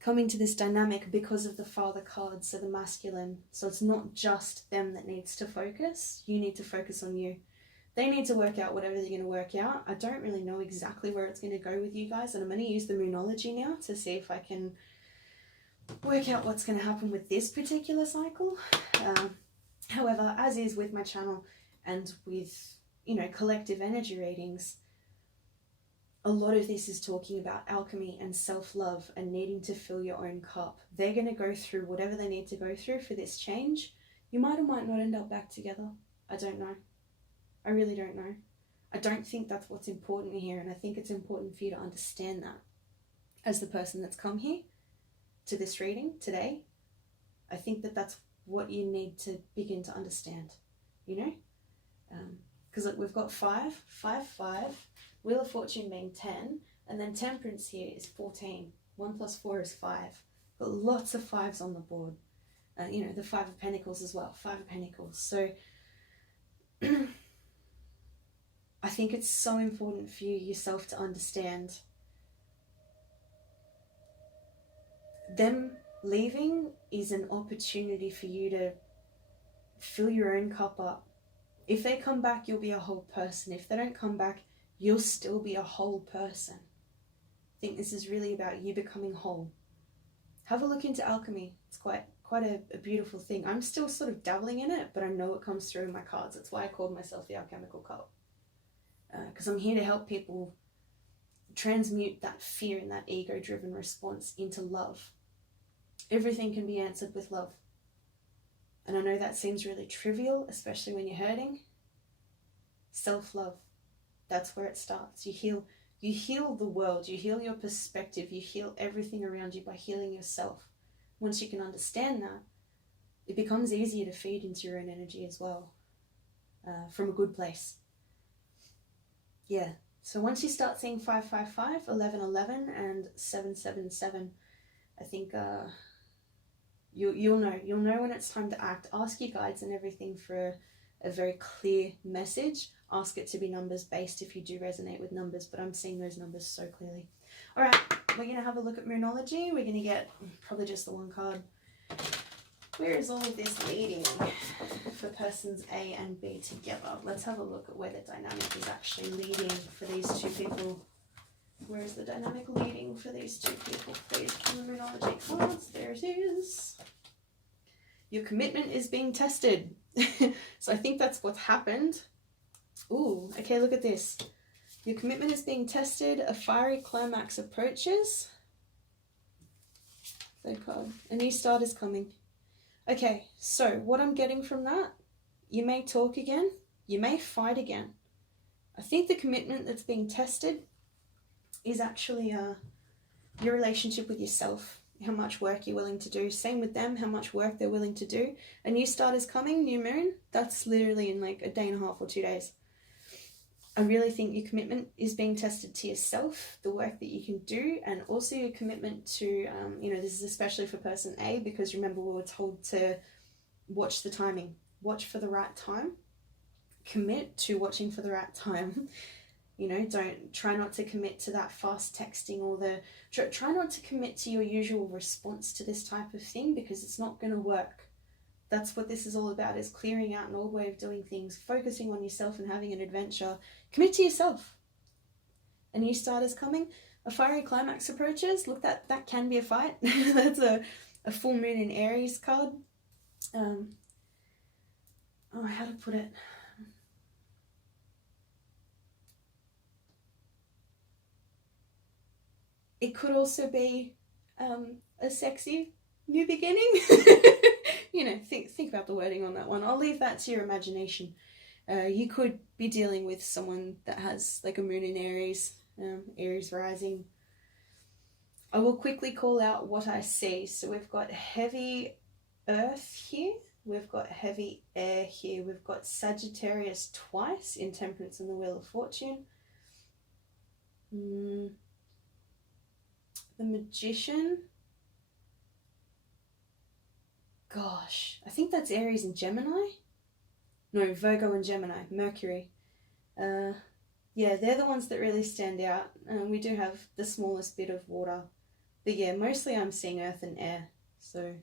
coming to this dynamic because of the father card, so the masculine. So it's not just them that needs to focus. You need to focus on you. They need to work out whatever they're going to work out. I don't really know exactly where it's going to go with you guys, and I'm going to use the Moonology now to see if I can work out what's going to happen with this particular cycle. However, as is with my channel and with, you know, collective energy readings, a lot of this is talking about alchemy and self-love and needing to fill your own cup. They're going to go through whatever they need to go through for this change. You might or might not end up back together. I don't know. I really don't know. I don't think that's what's important here, and I think it's important for you to understand that as the person that's come here to this reading today. I think that that's what you need to begin to understand, you know? Because look, we've got 5, 5, 5, Wheel of Fortune being 10, and then Temperance here is 14. 1 plus 4 is 5. Got lots of 5s on the board. You know, the 5 of Pentacles as well, 5 of Pentacles. So I think it's so important for you yourself to understand them leaving is an opportunity for you to fill your own cup up. If they come back, you'll be a whole person. If they don't come back, you'll still be a whole person. I think this is really about you becoming whole. Have a look into alchemy. It's quite a beautiful thing. I'm still sort of dabbling in it, but I know it comes through in my cards. That's why I called myself the Alchemical Cup. Because I'm here to help people transmute that fear and that ego-driven response into love. Everything can be answered with love. And I know that seems really trivial, especially when you're hurting. Self-love. That's where it starts. You heal the world, you heal your perspective, you heal everything around you by healing yourself. Once you can understand that, it becomes easier to feed into your own energy as well, from a good place. Yeah, so once you start seeing 555, 1111, and 777, I think you'll know when it's time to act. Ask your guides and everything for a very clear message. Ask it to be numbers based if you do resonate with numbers, but I'm seeing those numbers so clearly. All right, we're going to have a look at Moonology. We're going to get probably just the one card. Where is all of this leading for persons A and B together? Let's have a look at where the dynamic is actually leading for these two people. Where is the dynamic leading for these two people, please? From the Moonology cards, there it is. Your commitment is being tested. So I think that's what's happened. Ooh, okay, look at this. Your commitment is being tested. A fiery climax approaches. Third card. A new start is coming. Okay, so what I'm getting from that, you may talk again. You may fight again. I think the commitment that's being tested is actually your relationship with yourself. How much work you're willing to do. Same with them, how much work they're willing to do. A new start is coming, new moon. That's literally in like a day and a half or 2 days. I really think your commitment is being tested to yourself, the work that you can do, and also your commitment to, you know, this is especially for person A, because remember we were told to watch the timing, watch for the right time, commit to watching for the right time. You know, don't try not to commit to that fast texting or try not to commit to your usual response to this type of thing, because it's not going to work. That's what this is all about, is clearing out an old way of doing things, focusing on yourself and having an adventure. Commit to yourself. A new start is coming. A fiery climax approaches. Look, that can be a fight. That's a full moon in Aries card. Oh, how to put it? It could also be a sexy new beginning. You know, think about the wording on that one. I'll leave that to your imagination. You could be dealing with someone that has like a moon in Aries, Aries rising. I will quickly call out what I see. So we've got heavy earth here. We've got heavy air here. We've got Sagittarius twice in Temperance and the Wheel of Fortune. The Magician. Gosh, I think that's Aries and Gemini. No, Virgo and Gemini, Mercury. Yeah, they're the ones that really stand out. We do have the smallest bit of water. But yeah, mostly I'm seeing earth and air. So,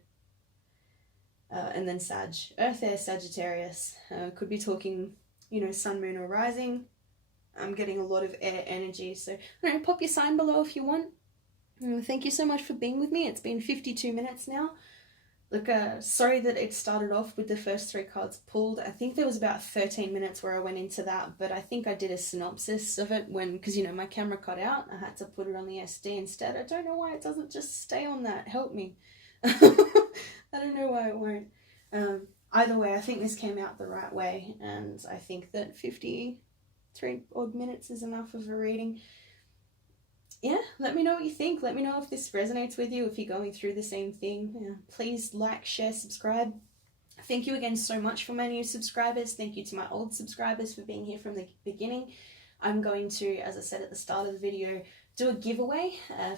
and then Sag. Earth, air, Sagittarius. Could be talking, you know, sun, moon, or rising. I'm getting a lot of air energy. So, I don't know, pop your sign below if you want. Thank you so much for being with me. It's been 52 minutes now. Look, sorry that it started off with the first 3 cards pulled. I think there was about 13 minutes where I went into that, but I think I did a synopsis of it because, you know, my camera cut out. I had to put it on the SD instead. I don't know why it doesn't just stay on that. Help me. I don't know why it won't. Either way, I think this came out the right way, and I think that 53 odd minutes is enough of a reading. Yeah, let me know what you think. Let me know if this resonates with you, if you're going through the same thing. Please like, share, subscribe. Thank you again so much for my new subscribers. Thank you to my old subscribers for being here from the beginning. I'm going to, as I said at the start of the video, do a giveaway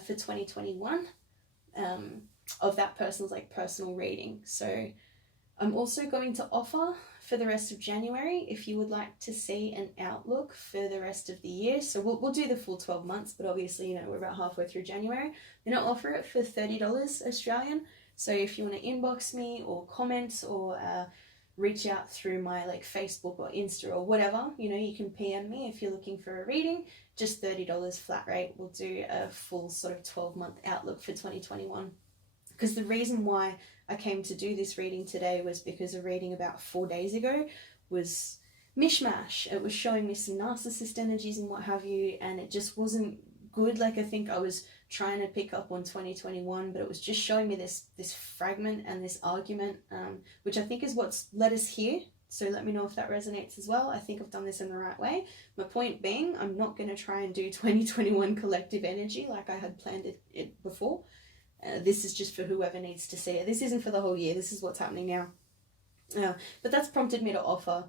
for 2021 of that person's like personal reading. So I'm also going to offer for the rest of January, if you would like to see an outlook for the rest of the year. So we'll do the full 12 months, but obviously, you know, we're about halfway through January. I'm going to offer it for $30 Australian. So if you want to inbox me or comment or reach out through my like Facebook or Insta or whatever, you know, you can PM me if you're looking for a reading. Just $30 flat rate. We'll do a full sort of 12-month outlook for 2021. Because the reason why I came to do this reading today was because a reading about 4 days ago was mishmash. It was showing me some narcissist energies and what have you, and it just wasn't good. Like, I think I was trying to pick up on 2021, but it was just showing me this fragment and this argument, which I think is what's led us here. So let me know if that resonates as well. I think I've done this in the right way. My point being, I'm not going to try and do 2021 collective energy like I had planned it before. This is just for whoever needs to see it. This isn't for the whole year. This is what's happening now. But that's prompted me to offer.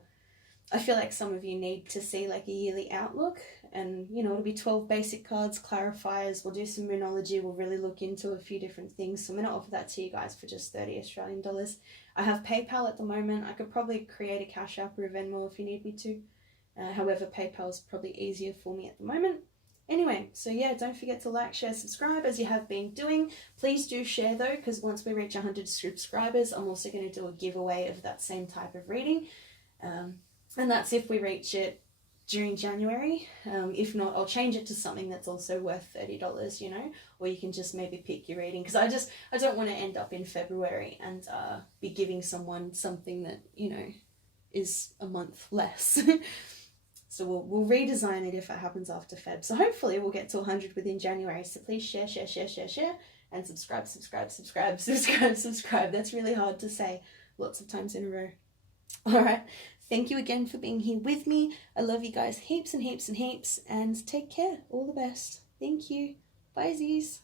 I feel like some of you need to see like a yearly outlook, and you know, it'll be 12 basic cards, clarifiers. We'll do some Moonology. We'll really look into a few different things. So I'm going to offer that to you guys for just 30 Australian dollars. I have PayPal at the moment. I could probably create a Cash App or a Venmo if you need me to. However, PayPal is probably easier for me at the moment. Anyway, so yeah, don't forget to like, share, subscribe as you have been doing. Please do share though, because once we reach 100 subscribers, I'm also going to do a giveaway of that same type of reading. And that's if we reach it during January. If not, I'll change it to something that's also worth $30, you know, or you can just maybe pick your reading. Because I don't want to end up in February and be giving someone something that, you know, is a month less. So we'll redesign it if it happens after Feb. So hopefully we'll get to 100 within January. So please share, and subscribe. That's really hard to say lots of times in a row. All right. Thank you again for being here with me. I love you guys heaps and heaps and heaps, and take care. All the best. Thank you. Bye, Z's.